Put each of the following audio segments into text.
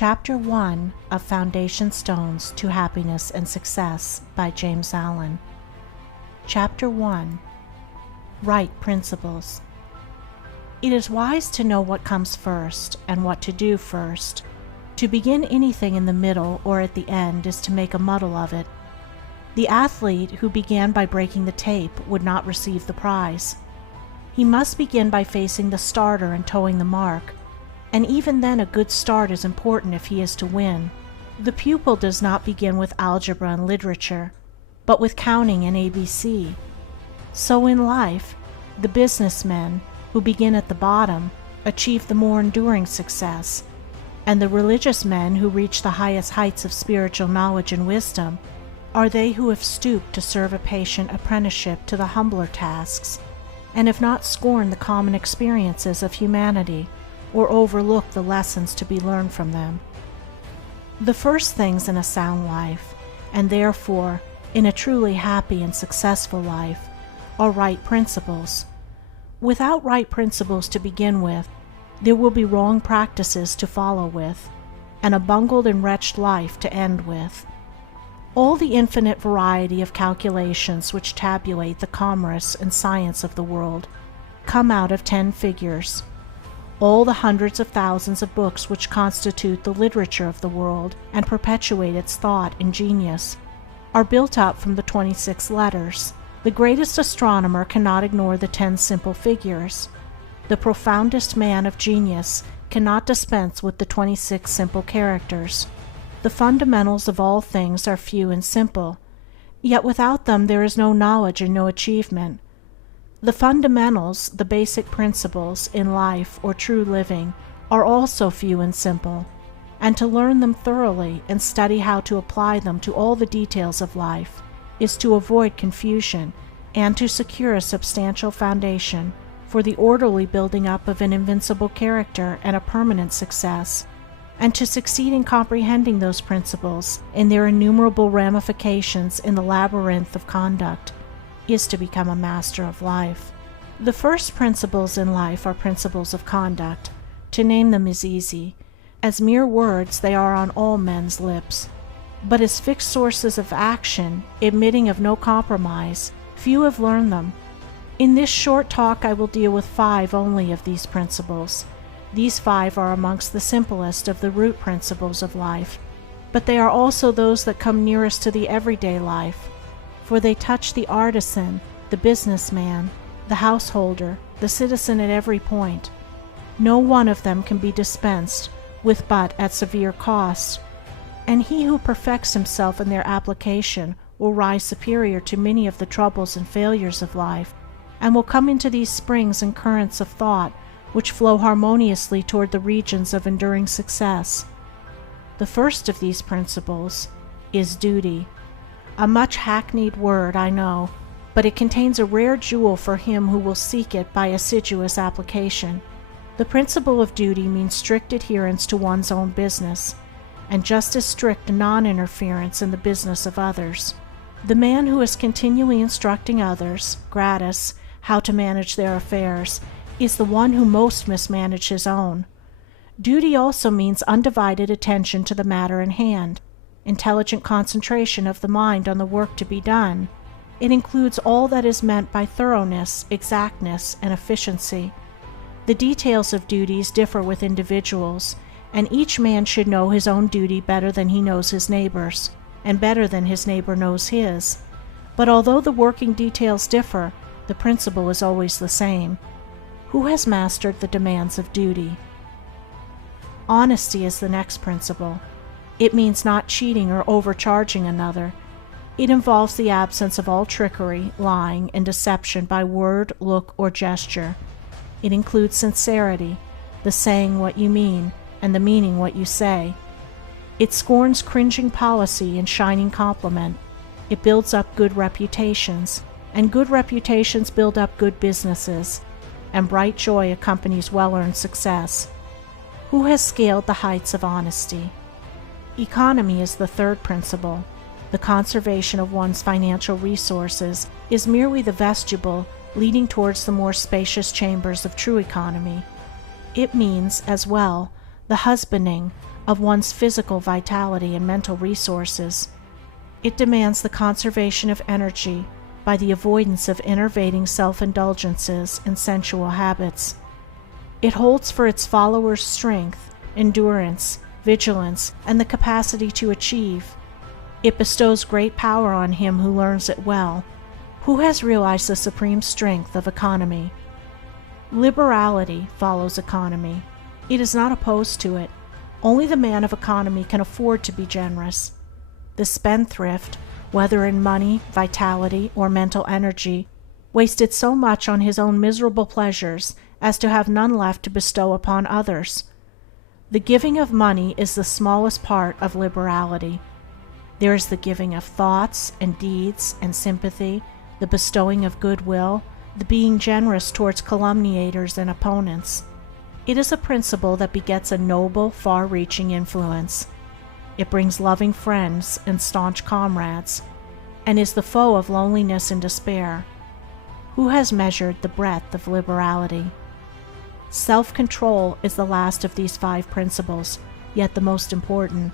Chapter 1 of Foundation Stones to Happiness and Success by James Allen. Chapter 1. Right Principles. It is wise to know what comes first and what to do first. To begin anything in the middle or at the end is to make a muddle of it. The athlete who began by breaking the tape would not receive the prize. He must begin by facing the starter and toeing the mark, and even then a good start is important if he is to win. The pupil does not begin with algebra and literature, but with counting and ABC. So in life, the businessmen who begin at the bottom achieve the more enduring success, and the religious men who reach the highest heights of spiritual knowledge and wisdom are they who have stooped to serve a patient apprenticeship to the humbler tasks, and have not scorned the common experiences of humanity, or overlooked the lessons to be learned from them. The first things in a sound life, and therefore in a truly happy and successful life, are right principles. Without right principles to begin with, there will be wrong practices to follow with, and a bungled and wretched life to end with. All the infinite variety of calculations which tabulate the commerce and science of the world come out of 10 figures. All the hundreds of thousands of books which constitute the literature of the world and perpetuate its thought and genius are built up from the 26 letters. The greatest astronomer cannot ignore the 10 simple figures. The profoundest man of genius cannot dispense with the 26 simple characters. The fundamentals of all things are few and simple, yet without them there is no knowledge and no achievement. The fundamentals, the basic principles, in life or true living, are also few and simple, and to learn them thoroughly and study how to apply them to all the details of life is to avoid confusion and to secure a substantial foundation for the orderly building up of an invincible character and a permanent success, and to succeed in comprehending those principles in their innumerable ramifications in the labyrinth of conduct is to become a master of life. The first principles in life are principles of conduct. To name them is easy. As mere words they are on all men's lips. But as fixed sources of action, admitting of no compromise, few have learned them. In this short talk I will deal with 5 only of these principles. These 5 are amongst the simplest of the root principles of life, but they are also those that come nearest to the everyday life, for they touch the artisan, the businessman, the householder, the citizen at every point. No one of them can be dispensed with but at severe cost, and he who perfects himself in their application will rise superior to many of the troubles and failures of life, and will come into these springs and currents of thought which flow harmoniously toward the regions of enduring success. The first of these principles is duty. A much hackneyed word, I know, but it contains a rare jewel for him who will seek it by assiduous application. The principle of duty means strict adherence to one's own business, and just as strict non-interference in the business of others. The man who is continually instructing others, gratis, how to manage their affairs, is the one who most mismanages his own. Duty also means undivided attention to the matter in hand, intelligent concentration of the mind on the work to be done. It includes all that is meant by thoroughness, exactness, and efficiency. The details of duties differ with individuals, and each man should know his own duty better than he knows his neighbor's, and better than his neighbor knows his. But although the working details differ, the principle is always the same. Who has mastered the demands of duty? Honesty is the next principle. It means not cheating or overcharging another. It involves the absence of all trickery, lying, and deception by word, look, or gesture. It includes sincerity, the saying what you mean, and the meaning what you say. It scorns cringing policy and shining compliment. It builds up good reputations, and good reputations build up good businesses, and bright joy accompanies well-earned success. Who has scaled the heights of honesty? Economy is the third principle. The conservation of one's financial resources is merely the vestibule leading towards the more spacious chambers of true economy. It means, as well, the husbanding of one's physical vitality and mental resources. It demands the conservation of energy by the avoidance of enervating self-indulgences and sensual habits. It holds for its followers strength, endurance, vigilance, and the capacity to achieve. It bestows great power on him who learns it well, who has realized the supreme strength of economy. Liberality follows economy. It is not opposed to it. Only the man of economy can afford to be generous. The spendthrift, whether in money, vitality, or mental energy, wasted so much on his own miserable pleasures as to have none left to bestow upon others. The giving of money is the smallest part of liberality. There is the giving of thoughts and deeds and sympathy, the bestowing of goodwill, the being generous towards calumniators and opponents. It is a principle that begets a noble, far-reaching influence. It brings loving friends and staunch comrades, and is the foe of loneliness and despair. Who has measured the breadth of liberality? Self-control is the last of these 5 principles, yet the most important.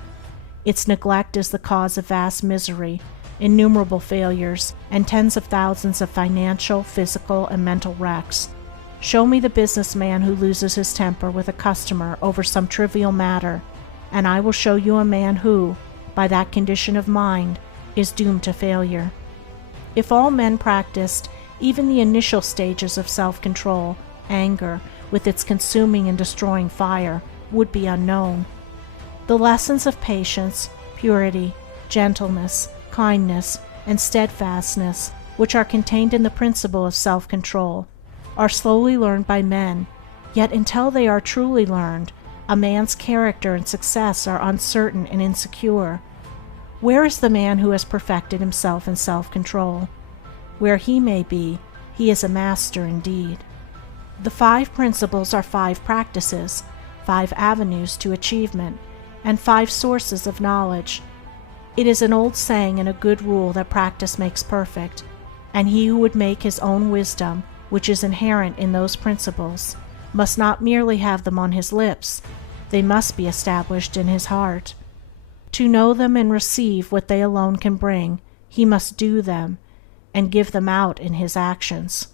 Its neglect is the cause of vast misery, innumerable failures, and tens of thousands of financial, physical, and mental wrecks. Show me the businessman who loses his temper with a customer over some trivial matter, and I will show you a man who, by that condition of mind, is doomed to failure. If all men practiced even the initial stages of self-control, anger, with its consuming and destroying fire, would be unknown. The lessons of patience, purity, gentleness, kindness, and steadfastness, which are contained in the principle of self-control, are slowly learned by men, yet until they are truly learned, a man's character and success are uncertain and insecure. Where is the man who has perfected himself in self-control? Where he may be, he is a master indeed. The 5 principles are 5 practices, 5 avenues to achievement, and 5 sources of knowledge. It is an old saying and a good rule that practice makes perfect, and he who would make his own wisdom, which is inherent in those principles, must not merely have them on his lips, they must be established in his heart. To know them and receive what they alone can bring, he must do them, and give them out in his actions.